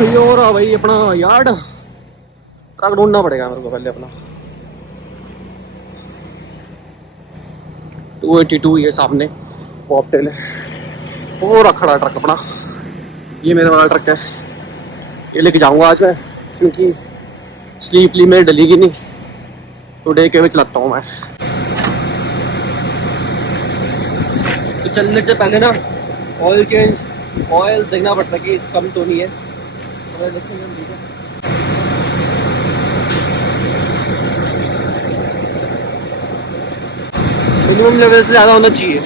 ये हो रहा भाई अपना यार्ड। ट्रक ढूंढना पड़ेगा मेरे को पहले अपना। 282 ये सामने बॉबटेल है, वो रखा ट्रक अपना। ये मेरा वाला ट्रक है, ये लेके जाऊंगा आज मैं, क्योंकि स्लीप ली में डलेगी नहीं तो डे के में चलाता हूँ मैं। तो चलने से पहले ना ऑयल चेंज, ऑयल देखना पड़ता है कि कम तो नहीं है। तो देखेंगे हम, ठीक है। मिनिमम लेवल से ज़्यादा होना चाहिए।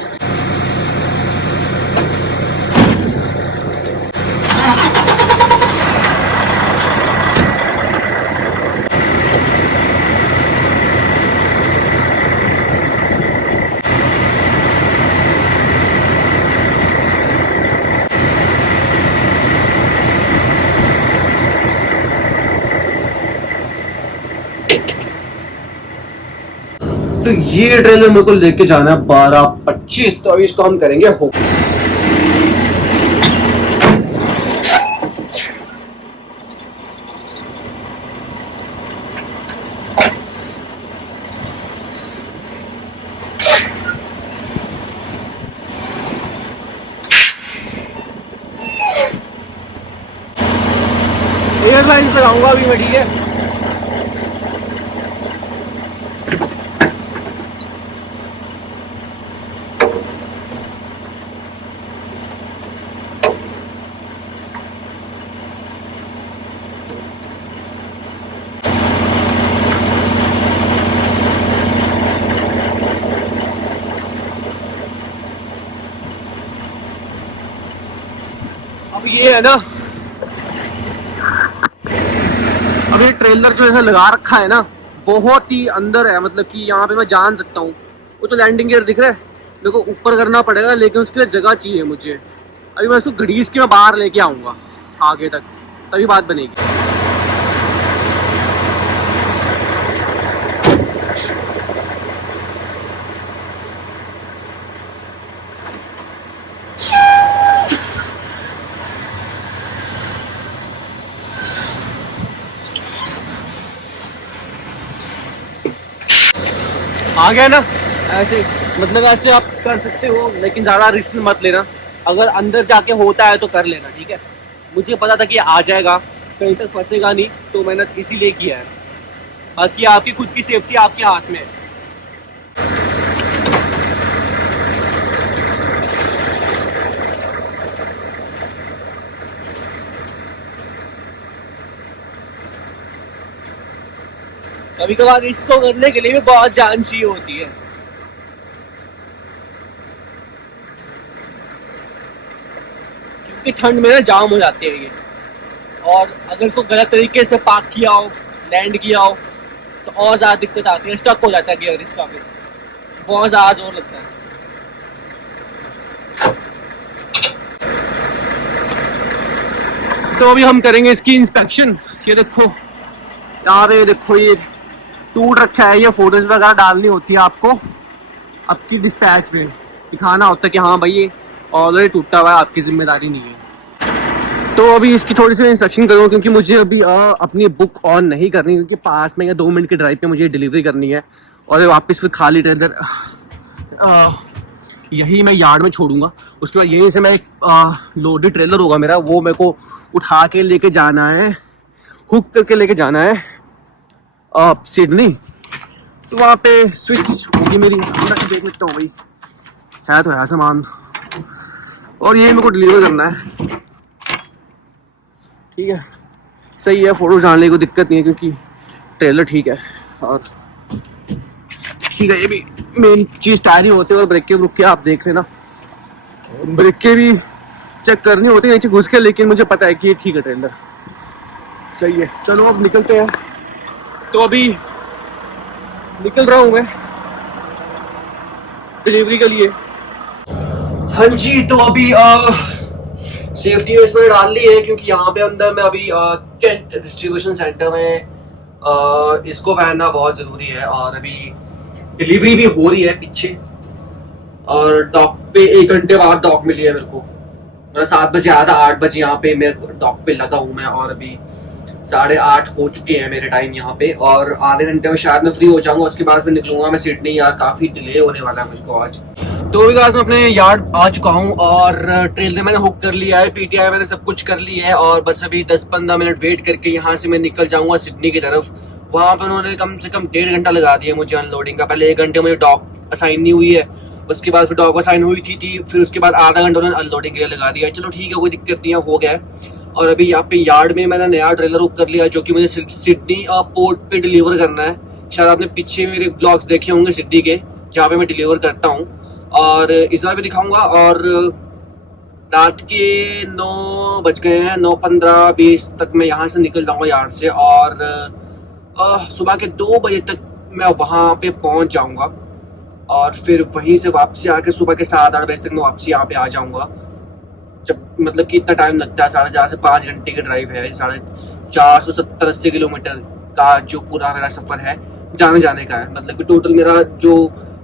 तो ये ट्रेलर मेरे को लेके जाना है 12:25, तो अभी इसको हम करेंगे हो। एयरलाइंस लगाऊंगा अभी मैं, ठीक है। अब ये है ना, अब ये ट्रेलर जो है लगा रखा है ना, बहुत ही अंदर है, मतलब कि यहाँ पे मैं जान सकता हूँ। वो तो लैंडिंग गियर दिख रहा है, मेरे को ऊपर करना पड़ेगा, लेकिन उसके लिए जगह चाहिए मुझे। अभी मैं उसको घड़ीस के मैं बाहर लेके आऊँगा आगे तक, तभी बात बनेगी। आ गया ना, ऐसे मतलब ऐसे आप कर सकते हो, लेकिन ज़्यादा रिस्क मत लेना। अगर अंदर जाके होता है तो कर लेना, ठीक है। मुझे पता था कि आ जाएगा, कहीं तक फंसेगा नहीं, तो मैंने इसीलिए किया है। बाकी आपकी खुद की सेफ्टी आपके हाथ में है। कभी कभार इसको करने के लिए भी बहुत जान चाहिए होती है। क्योंकि ठंड में ना जाम हो जाते हैं ये, और अगर इसको गलत तरीके से पार्क किया हो, लैंड किया हो, तो और ज़्यादा दिक्कत आती है, स्टक हो जाता है गियर इसका, फिर बहुत ज़्यादा जोर लगता है। तो अभी हम करेंगे इसकी इंस्पेक्शन। ये देखो यहाँ पे, देखो ये टूट रखा है, ये फोटोज वगैरह डालनी होती है आपको, आपकी डिस्पैच में दिखाना होता है कि हाँ भाई ये ऑलरेडी टूटा हुआ है, आपकी जिम्मेदारी नहीं है। तो अभी इसकी थोड़ी सी इंस्पेक्शन करूँ, क्योंकि मुझे अभी अपनी बुक ऑन नहीं करनी, क्योंकि पास में 2 मिनट की ड्राइव पे मुझे डिलीवरी करनी है, और वापस फिर खाली ट्रेलर यही मैं यार्ड में छोड़ूंगा। उसके बाद यहीं से मैं एक लोडेड ट्रेलर होगा मेरा, वो मेरे को उठा के लेके जाना है, हुक करके लेके जाना है सिडनी। तो वहाँ पे स्विच होगी मेरी, अंदर से देख लेता हूँ भाई, है तो है सामान, और ये मेरे को डिलीवर करना है, ठीक है। सही है, फोटो डालने को दिक्कत नहीं है, क्योंकि ट्रेलर ठीक है, और ठीक है। ये भी मेन चीज़ टायर ही होते हैं, और ब्रेक के रुक के आप देख लेना, ब्रेक के भी चेक करनी होती है नीचे घुस के, लेकिन मुझे पता है कि ये ठीक है, ट्रेलर सही है। चलो अब निकलते हैं। तो अभी निकल रहा हूँ मैं डिलीवरी के लिए। हाँ जी, तो अभी सेफ्टी वेस्ट मैंने डाल ली है, क्योंकि यहाँ पे अंदर में अभी कैंट डिस्ट्रीब्यूशन सेंटर में इसको पहनना बहुत ज़रूरी है, और अभी डिलीवरी भी हो रही है पीछे, और डॉक पे 1 घंटे बाद डॉक मिली है मेरे को, और 7 बजे आया था, 8 बजे यहाँ पे मेरे डॉक पे लगा हूँ मैं, और अभी 8:30 हो चुके हैं मेरे टाइम यहाँ पे, और आधे घंटे में शायद मैं फ्री हो जाऊंगा, उसके बाद फिर निकलूंगा मैं सिडनी। यार काफी डिले होने वाला है मुझको आज। तो भी गाइस मैं अपने यार्ड आ चुका हूँ, और ट्रेलर मैंने हुक कर लिया है, पीटीआई मैंने सब कुछ कर लिया है, और बस अभी 10-15 मिनट वेट करके यहाँ से मैं निकल जाऊंगा सिडनी की तरफ। वहां पर उन्होंने कम से कम 1.5 घंटा लगा दिया मुझे अनलोडिंग का। पहले 1 घंटे मुझे डॉक असाइन नहीं हुई है, उसके बाद फिर डॉग असाइन हुई थी, फिर उसके बाद आधा घंटा उन्होंने अनलोडिंग के लिए लगा दिया। चलो ठीक है, कोई दिक्कत नहीं है, हो गया है। और अभी यहाँ पे यार्ड में मैंने नया ट्रेलर बुक कर लिया, जो कि मुझे सिडनी पोर्ट पे डिलीवर करना है। शायद आपने पीछे मेरे ब्लॉग्स देखे होंगे सिडनी के, जहाँ पे मैं डिलीवर करता हूँ, और इस बार भी दिखाऊंगा। और रात के 9 बज गए हैं, 9:15-20 तक मैं यहाँ से निकल जाऊंगा यार्ड से, और सुबह के 2 बजे तक मैं वहाँ पे पहुँच जाऊंगा, और फिर वहीं से वापसी आके सुबह के 7-8 बजे तक मैं वापसी यहाँ पे आ जाऊंगा। जब मतलब कि इतना टाइम लगता है, 4.5 से 5 घंटे का ड्राइव है, 470-80 किलोमीटर का जो पूरा मेरा सफर है जाने जाने का है। मतलब कि टोटल मेरा जो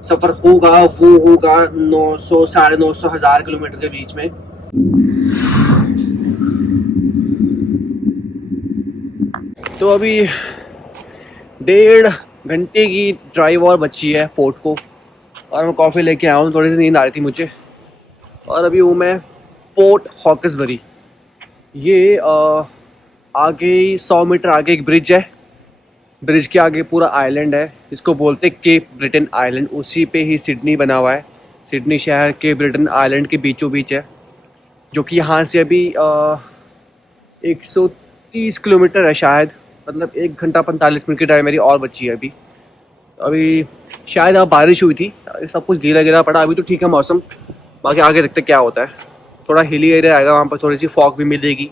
सफर होगा वो होगा 900, 950, 1000 किलोमीटर के बीच में। तो अभी 1.5 घंटे की ड्राइव और बची है पोर्ट को, और मैं कॉफ़ी लेके आया हूँ, थोड़ी सी नींद आ रही थी मुझे। और अभी हूँ मैं पोर्ट हॉकर्सबरी। ये आगे 100 मीटर आगे एक ब्रिज है, ब्रिज के आगे पूरा आइलैंड है, जिसको बोलते हैं केप ब्रिटेन आइलैंड। उसी पे ही सिडनी बना हुआ है। सिडनी शहर केप ब्रिटेन आइलैंड के बीचों बीच है, जो कि यहाँ से अभी 130 किलोमीटर है शायद। मतलब 1 घंटा 45 मिनट की ड्राइव मेरी और बची है अभी शायद अब बारिश हुई थी, सब कुछ गीला गीला पड़ा। अभी तो ठीक है मौसम, बाकी आगे देखते क्या होता है। थोड़ा हिली एरिया आएगा, वहाँ पर थोड़ी सी फॉग भी मिलेगी।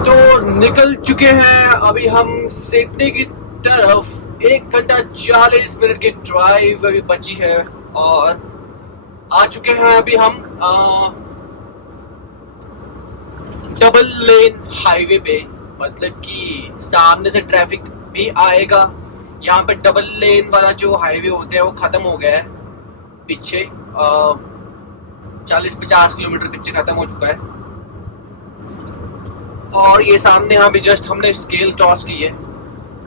तो निकल चुके हैं अभी हम सिडनी की तरफ। 1 घंटा 40 मिनट की ड्राइव अभी बची है, और आ चुके हैं अभी हम डबल लेन हाईवे पे। मतलब कि सामने से ट्रैफिक भी आएगा। यहाँ पे डबल लेन वाला जो हाईवे होते हैं वो खत्म हो गया है, पीछे 40-50 किलोमीटर पीछे खत्म हो चुका है। और ये सामने यहाँ भी जस्ट हमने स्केल क्रॉस की है,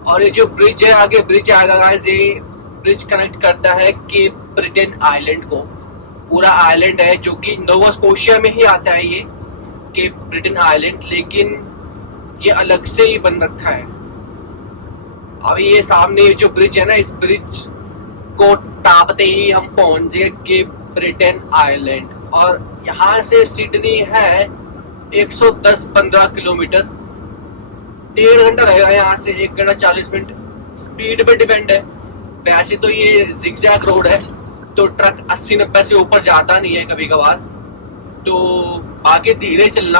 और ये जो ब्रिज है आगे ब्रिज आएगा गाइस, ये ब्रिज कनेक्ट करता है केप ब्रिटेन आइलैंड को। पूरा आइलैंड है जो कि नोवा स्कोशिया में ही आता है ये केप ब्रिटेन आइलैंड, लेकिन ये अलग से ही बन रखा है। अभी ये सामने जो ब्रिज है ना, इस ब्रिज को टापते ही हम पहुंच गए केप ब्रिटेन आइलैंड। और यहाँ से सिडनी है 110-15 किलोमीटर। 1.5 घंटा रहेगा यहाँ से, 1 घंटा 40 मिनट। स्पीड पे डिपेंड है। वैसे तो ये जिगजैग रोड है, तो ट्रक 80-90 से ऊपर जाता नहीं है कभी कभार, तो आगे धीरे चलना।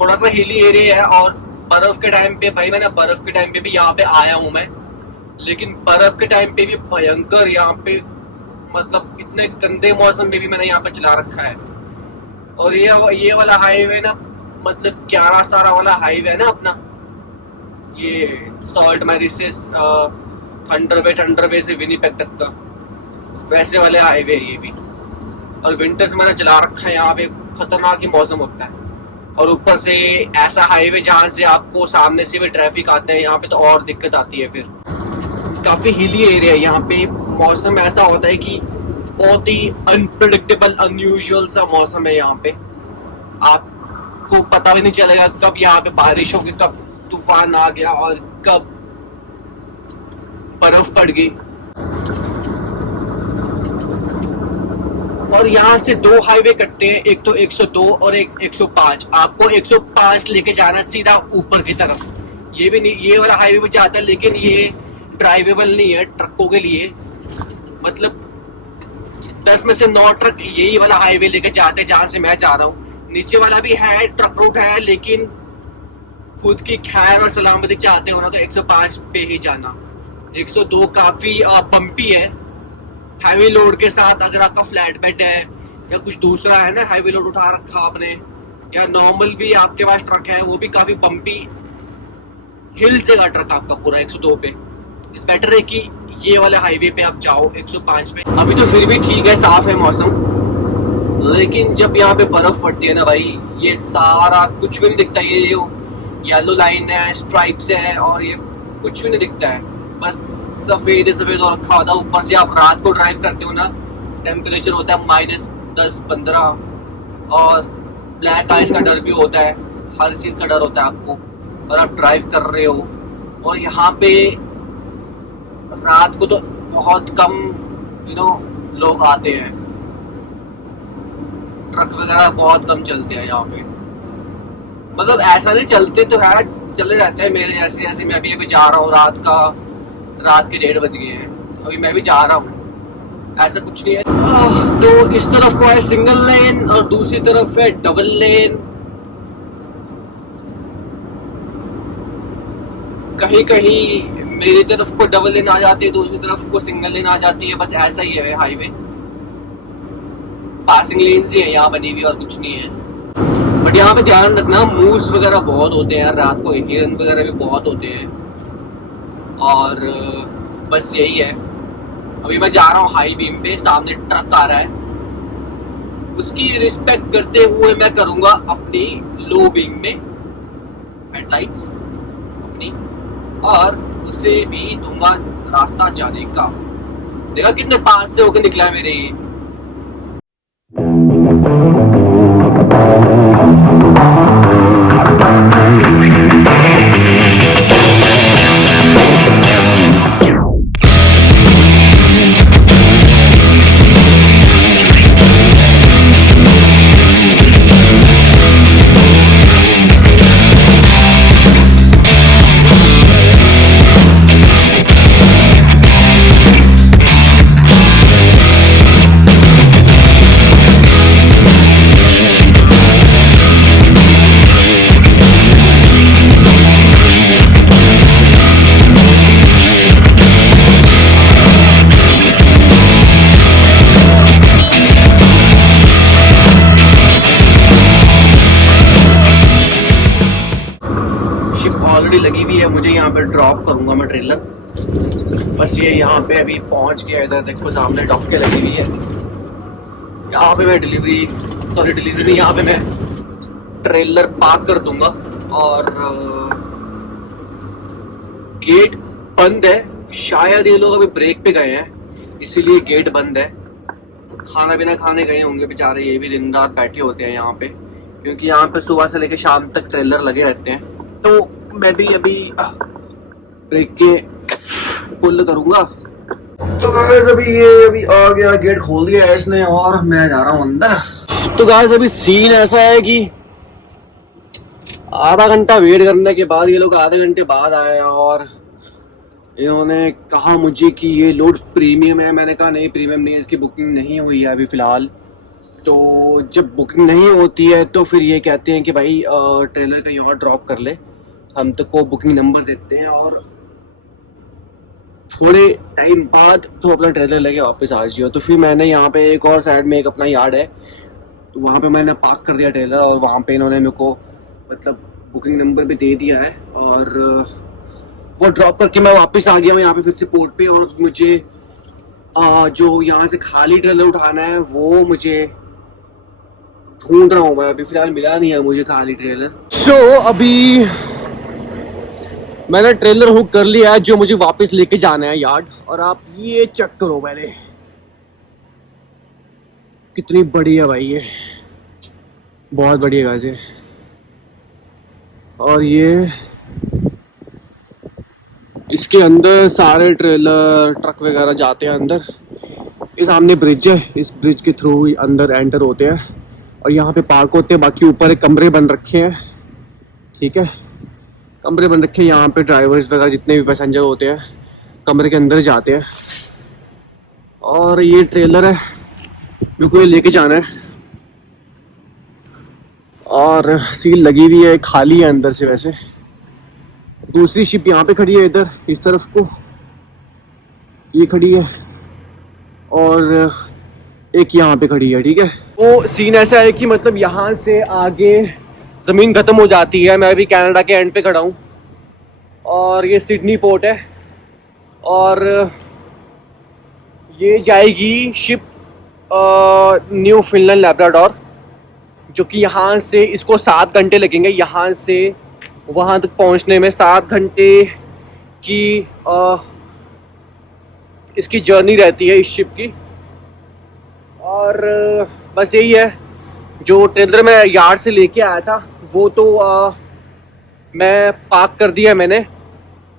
थोड़ा सा हिली एरिया है, और बर्फ के टाइम पे, भाई मैंने बर्फ के टाइम पे भी यहाँ पे आया हूँ मैं, लेकिन बर्फ के टाइम पे भी भयंकर यहाँ पे, मतलब इतने गंदे मौसम में भी मैंने यहाँ पे चला रखा है। और ये वाला हाईवे ना, मतलब 11-17 वाला हाईवे है ना अपना, ये सॉल्ट मैरिसेस थंडर बे से विनीपेग तक का, वैसे वाले हाईवे है ये भी। और विंटर्स मैंने चला रखा है, यहाँ पे खतरनाक ही मौसम होता है। और ऊपर से ऐसा हाईवे जहाँ से आपको सामने से भी ट्रैफिक आते हैं, यहाँ पे तो और दिक्कत आती है। फिर काफी हिली एरिया है यहाँ पे, मौसम ऐसा होता है कि बहुत ही अनप्रेडिक्टेबल अनयूजुअल सा मौसम है यहाँ पे। आपको पता भी नहीं चलेगा कब यहाँ पे बारिश होगी, कब तूफान आ गया और कब बर्फ पड़ गई। और यहाँ से 2 हाईवे कटते हैं, एक तो 102 और एक 105। आपको 105 लेके जाना सीधा ऊपर की तरफ। ये भी नहीं, ये वाला हाईवे भी जाता है, लेकिन ये ड्राइवेबल नहीं है ट्रकों के लिए। मतलब 10 में से 9 ट्रक यही वाला हाईवे लेके जाते हैं जहां से मैं जा रहा हूँ। नीचे वाला भी है, ट्रक रूट है, लेकिन खुद की खैर और सलामती चाहते हो ना तो 105 पे ही जाना। 102 काफी बम्पी है हाईवे लोड के साथ। अगर आपका फ्लैट बेड है या कुछ दूसरा है ना, हाईवे लोड उठा रखा आपने, या नॉर्मल भी आपके पास ट्रक है, वो भी काफी बम्पी हिल से का ट्रक आपका पूरा 102 पे। इस बेटर है कि ये वाले हाईवे पे आप जाओ 105 पे। अभी तो फिर भी ठीक है, साफ है मौसम, लेकिन जब यहाँ पे बर्फ पड़ती है ना भाई, ये सारा कुछ भी नहीं दिखता। ये येलो लाइन है, स्ट्राइप्स है, और ये कुछ भी नहीं दिखता है, बस सफेद सफेद और रखा होता है। ऊपर से आप रात को ड्राइव करते हो ना, टेम्परेचर होता है -10-15, और ब्लैक आइस का डर भी होता है, हर चीज का डर होता है आपको। और आप ड्राइव कर रहे हो, और यहाँ पे रात को तो बहुत कम लोग आते हैं, ट्रक वगैरह बहुत कम चलते हैं यहाँ पे। मतलब ऐसा नहीं, चलते तो है, चले जाते हैं मेरे जैसे। जैसे मैं अभी जा रहा हूँ, रात के 1:30 बज गए हैं, अभी मैं भी जा रहा हूँ, ऐसा कुछ नहीं है। तो इस तरफ को है सिंगल लेन और दूसरी तरफ है डबल लेन। कहीं कहीं मेरी तरफ को डबल लेन आ जाती है, दूसरी तरफ को सिंगल लेन आ जाती है, बस ऐसा ही है हाईवे। पासिंग लेन्स ही है यहाँ बनी हुई, और कुछ नहीं है। बट यहाँ पे ध्यान रखना, मूस वगैरह बहुत होते हैं रात को, हिरन वगैरह भी बहुत होते हैं। और बस यही है। अभी मैं जा रहा हूँ हाई बीम पे, सामने ट्रक आ रहा है, उसकी रिस्पेक्ट करते हुए मैं करूँगा अपनी लो बीम में हेडलाइट्स अपनी, और उसे भी दूंगा रास्ता जाने का। देखा कितने पास से होकर निकला है मेरे ये। ऑलरेडी लगी हुई है, मुझे यहाँ पे ड्रॉप करूंगा मैं ट्रेलर। बस ये यहाँ पे अभी पहुँच गया। इधर देखो सामने डॉक के लगी हुई है। यहाँ पे मैं डिलीवरी नहीं, यहाँ पे मैं ट्रेलर पार्क कर दूंगा। और गेट बंद है, शायद ये लोग अभी ब्रेक पे गए हैं, इसीलिए गेट बंद है। खाना पीना खाने गए होंगे बेचारे, ये भी दिन रात बैठे होते हैं यहाँ पे, क्योंकि यहाँ पे सुबह से लेके शाम तक ट्रेलर लगे रहते हैं। तो मैं भी अभी ब्रेक के पुल करूंगा। तो गाइस अभी आ गया, गेट खोल दिया है इसने, और मैं जा रहा हूँ अंदर। तो गाइस अभी सीन ऐसा है कि आधा घंटा वेट करने के बाद ये लोग आधे घंटे बाद आए हैं, और इन्होंने कहा मुझे कि ये लोड प्रीमियम है। मैंने कहा नहीं, प्रीमियम नहीं है, इसकी बुकिंग नहीं हुई है अभी फ़िलहाल। तो जब बुकिंग नहीं होती है तो फिर ये कहते हैं कि भाई ट्रेलर कहीं और ड्रॉप कर ले, हम तो को बुकिंग नंबर देते हैं, और थोड़े टाइम बाद तो अपना ट्रेलर लेके वापस आ जाइए। तो फिर मैंने यहाँ पे एक और साइड में एक अपना यार्ड है, तो वहाँ पे मैंने पार्क कर दिया ट्रेलर, और वहाँ पे इन्होंने मेरे को मतलब बुकिंग नंबर भी दे दिया है, और वो ड्रॉप करके मैं वापस आ गया हूँ यहाँ पे फिर से पोर्ट पे। और मुझे जो यहाँ से खाली ट्रेलर उठाना है वो मुझे ढूंढ रहा हूँ मैं, अभी फिलहाल मिला नहीं है मुझे खाली ट्रेलर। सो अभी मैंने ट्रेलर हुक कर लिया है जो मुझे वापस लेके जाना है यार्ड। और आप ये चेक करो पहले, कितनी बड़ी है भाई, ये बहुत बड़ी है वैसे। और ये इसके अंदर सारे ट्रेलर ट्रक वगैरह जाते हैं अंदर। ये सामने ब्रिज है, इस ब्रिज के थ्रू ही अंदर एंटर होते हैं, और यहाँ पे पार्क होते हैं। बाकी ऊपर एक कमरे बन रखे हैं, ठीक है, कमरे बन रखे हैं। यहाँ पे ड्राइवर्स वगैरह जितने भी पैसेंजर होते हैं कमरे के अंदर जाते हैं। और ये ट्रेलर है, मेरे को ये लेके जाना है, और सील लगी हुई है, खाली है अंदर से। वैसे दूसरी शिप यहाँ पे खड़ी है, इधर इस तरफ को ये खड़ी है, और एक यहाँ पे खड़ी है, ठीक है। वो सीन ऐसा है कि मतलब यहाँ से आगे ज़मीन ख़त्म हो जाती है। मैं अभी कनाडा के एंड पे खड़ा हूँ, और ये सिडनी पोर्ट है, और ये जाएगी शिप न्यू फिनलैंड लैब्राडोर, जो कि यहाँ से इसको 7 घंटे लगेंगे, यहाँ से वहाँ तक पहुँचने में 7 घंटे की इसकी जर्नी रहती है इस शिप की। और बस यही है, जो ट्रेलर मैं यार्ड से लेके आया था वो तो मैं पार्क कर दिया मैंने,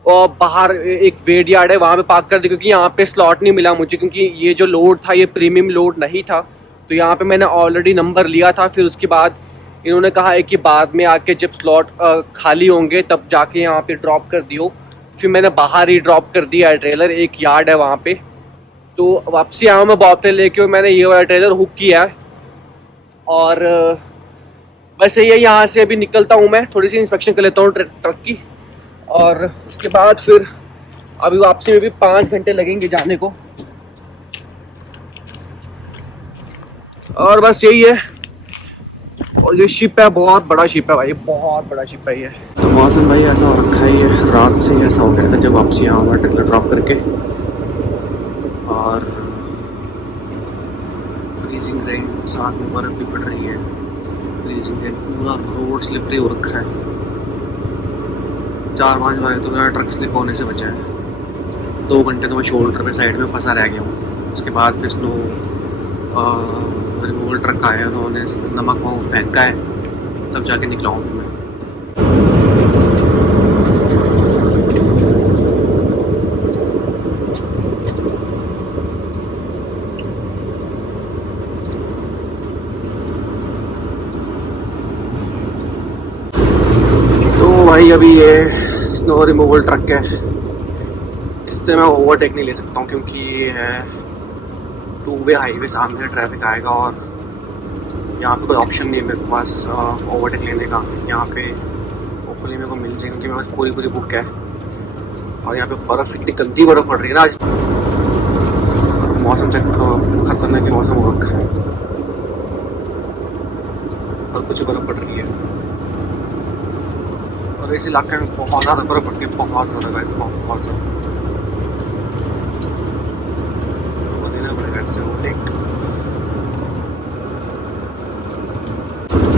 और बाहर एक वेट यार्ड है वहाँ पे पार्क कर दिया, क्योंकि यहाँ पे स्लॉट नहीं मिला मुझे, क्योंकि ये जो लोड था ये प्रीमियम लोड नहीं था। तो यहाँ पे मैंने ऑलरेडी नंबर लिया था, फिर उसके बाद इन्होंने कहा है कि बाद में आके जब स्लॉट खाली होंगे तब जाके यहाँ पे ड्रॉप कर दियो। फिर मैंने बाहर ही ड्रॉप कर दिया है ट्रेलर, एक यार्ड है वहाँ पे। तो वापसी आया हूँ मैं बॉबटेल लेके, और मैंने ये वाला ट्रेलर हुक किया है। और बस यही है, यहाँ से अभी निकलता हूँ मैं, थोड़ी सी इंस्पेक्शन कर लेता हूँ ट्रक की, और उसके बाद फिर अभी वापसी में भी 5 घंटे लगेंगे जाने को। और बस यही है। और ये शिप है, बहुत बड़ा शिप है भाई, बहुत बड़ा शिप है ये। तो मौसम भाई ऐसा हो रखा है, ये रात से ऐसा हो गया था जब वापसी आया मैं ट्रेलर ड्रॉप करके। और फ्रीजिंग रेन, साथ में बर्फ़ भी पड़ रही है। फ्रीजिंग रेन, पूरा रोड स्लिपरी हो रखा है। 4-5 बार तो मेरा ट्रक स्लिप होने से बचा है। 2 घंटे तो मैं शोल्डर पे साइड में फंसा रह गया हूँ। उसके बाद फिर स्नो रिमूवल ट्रक आया, उन्होंने नमक वहाँ फेंका है, तब जाके निकला हूँ मैं। तो भाई अभी ये स्नो रिमूवल ट्रक है, इससे मैं ओवरटेक नहीं ले सकता हूँ, क्योंकि ये है 2 वे हाईवे, सामने ट्रैफिक आएगा और यहाँ पे कोई ऑप्शन नहीं है मेरे पास ओवरटेक लेने का। यहाँ पे होपफुली मेरे को मिल जाए, क्योंकि मेरे पास पूरी बुक है। और यहाँ पे बर्फ़, इतनी गंदी बर्फ़ पड़ रही है ना आज। मौसम चेक करो, खतरनाक मौसम हो रखा है और कुछ बर्फ़ पड़ रही है। और इस इलाके में बहुत ज़्यादा बर्फ़ पड़ती है, बहुत ज़्यादा गाइस, बहुत ज़्यादा।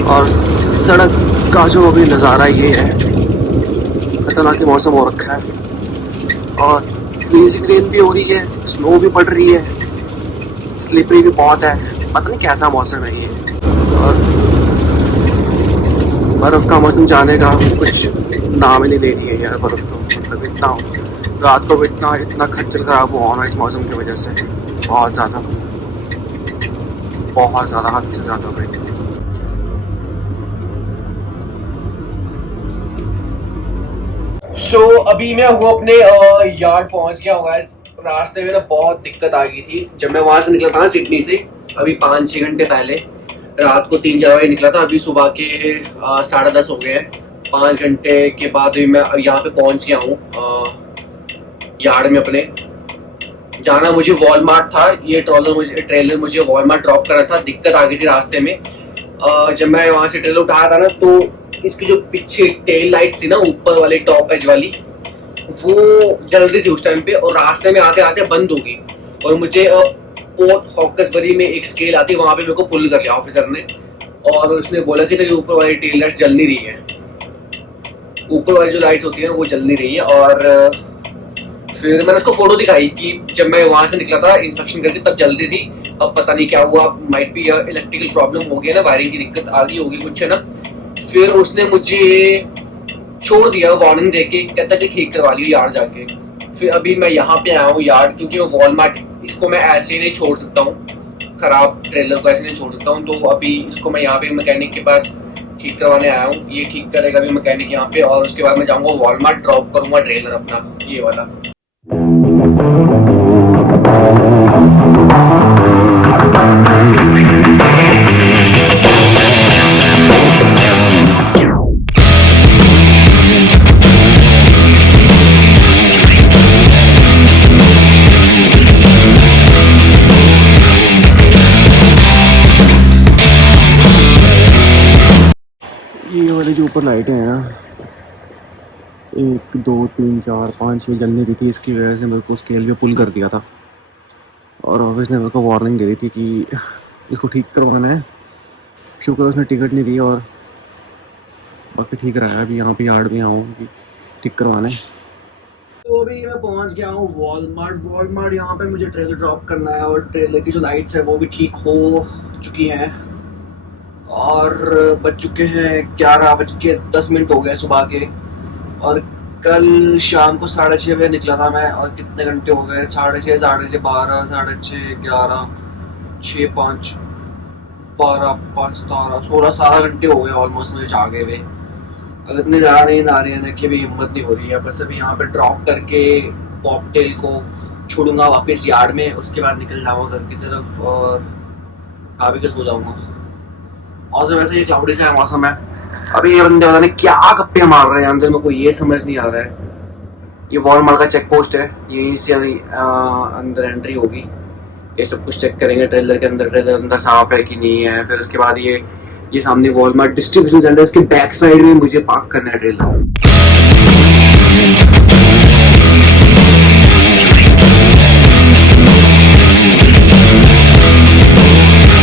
और सड़क का जो अभी नज़ारा ये है, खतरनाक मौसम हो रखा है। और फ्रीजिंग रेन भी हो रही है, स्नो भी पड़ रही है, स्लिपरी भी बहुत है, पता नहीं कैसा मौसम है ये। और बर्फ़ का मौसम जाने का कुछ नाम ही नहीं ले रही है यार बर्फ़ तो। मतलब इतना रात को इतना खच्चर खराब हुआ ना इस मौसम की वजह से, बहुत ज़्यादा हद से ज़्यादा भाई। सो अभी मैं हूँ अपने यार्ड पहुंच गया हूँ। रास्ते में ना बहुत दिक्कत आ गई थी जब मैं वहां से निकला था ना सिडनी से, अभी 5-6 घंटे पहले। रात को 3-4 बजे निकला था, अभी सुबह के 10:30 हो गए हैं। 5 घंटे के बाद भी मैं यहाँ पे पहुंच गया हूँ यार्ड में अपने। जाना मुझे वॉलमार्ट था, ये ट्रेलर मुझे वॉलमार्ट ड्रॉप कर रहा था। दिक्कत आ गई थी रास्ते में। जब मैं वहां से ट्रेलर उठाया था ना, तो इसकी जो पीछे टेल लाइट्स थी ना, ऊपर वाली टॉप एज वाली, वो जल रही थी उस टाइम पे, और रास्ते में आते आते बंद हो गई। और मुझे पोर्ट हॉकर्सबरी में एक स्केल आती है, वहां पे मेरे को पुल कर लिया ऑफिसर ने, और उसने बोला कि तेरी ऊपर वाली टेल लाइट्स जल नहीं रही है, ऊपर वाली जो लाइट्स होती है वो जल नहीं रही है। और फिर मैंने उसको फोटो दिखाई कि जब मैं वहां से निकला था इंस्पेक्शन करके तब जल रही थी। अब पता नहीं क्या हुआ, माइट बी इलेक्ट्रिकल प्रॉब्लम हो गया ना, वायरिंग की दिक्कत आ गई होगी कुछ, है ना। फिर उसने मुझे छोड़ दिया वार्निंग देके, कहता कि ठीक करवा लियो यार्ड जाके। फिर अभी मैं यहाँ पे आया हूँ यार्ड, क्योंकि वो वॉलमार्ट, इसको मैं ऐसे ही नहीं छोड़ सकता हूँ, खराब ट्रेलर को ऐसे नहीं छोड़ सकता हूँ। तो अभी इसको मैं यहाँ पे मैकेनिक के पास ठीक करवाने आया हूँ, ये ठीक करेगा अभी मैकेनिक यहाँ पे। और उसके बाद मैं जाऊँगा वॉलमार्ट, ड्रॉप करूंगा ट्रेलर अपना ये वाला। ये वाले जो ऊपर लाइटें हैं ना, 1 2 3 4 5 6 जलने दी थी, इसकी वजह से मेरे को स्केल पे पुल कर दिया था। और ऑफिस ने मेरे को वार्निंग दे दी थी कि इसको ठीक करवाना है। शुक्र उसने टिकट नहीं दी और बाकी ठीक रहा है। अभी यहाँ पे यार्ड में आऊँ ठीक करवाने। तो अभी मैं पहुंच गया हूँ वॉलमार्ट। यहाँ पे मुझे ट्रेलर ड्रॉप करना है और ट्रेलर की जो लाइट्स है वो भी ठीक हो चुकी हैं और बज चुके हैं 11:10 हो गए सुबह के। और कल शाम को 6:30 बजे निकला था मैं और कितने घंटे हो गए, 6:30, 12:30, 11:30, 6, 5, 12, 5, 17, 16 घंटे हो गए ऑलमोस्ट मुझे जागे हुए। अगर इतनी ज़्यादा नींद आ रही है ना कि अभी हिम्मत नहीं हो रही है। बस अभी यहाँ पे ड्रॉप करके कॉकटेल को छोड़ूंगा वापस यार्ड में, उसके बाद निकल जाऊँगा घर की तरफ और काफ़ी के सो जाऊँगा। और वैसे ये क्लाउडी सा मौसम है। अभी ये बंदे पता नहीं क्या गप्पे मार रहे हैं अंदर, मेरे को ये समझ नहीं आ रहा है। ये वॉलमार्ट का चेक पोस्ट है, यहीं से अंदर एंट्री होगी। ये सब कुछ चेक करेंगे ट्रेलर के अंदर, ट्रेलर अंदर साफ है कि नहीं है। फिर उसके बाद ये सामने वॉलमार्ट डिस्ट्रीब्यूशन सेंटर, इसके बैक साइड में मुझे पार्क करना है ट्रेलर।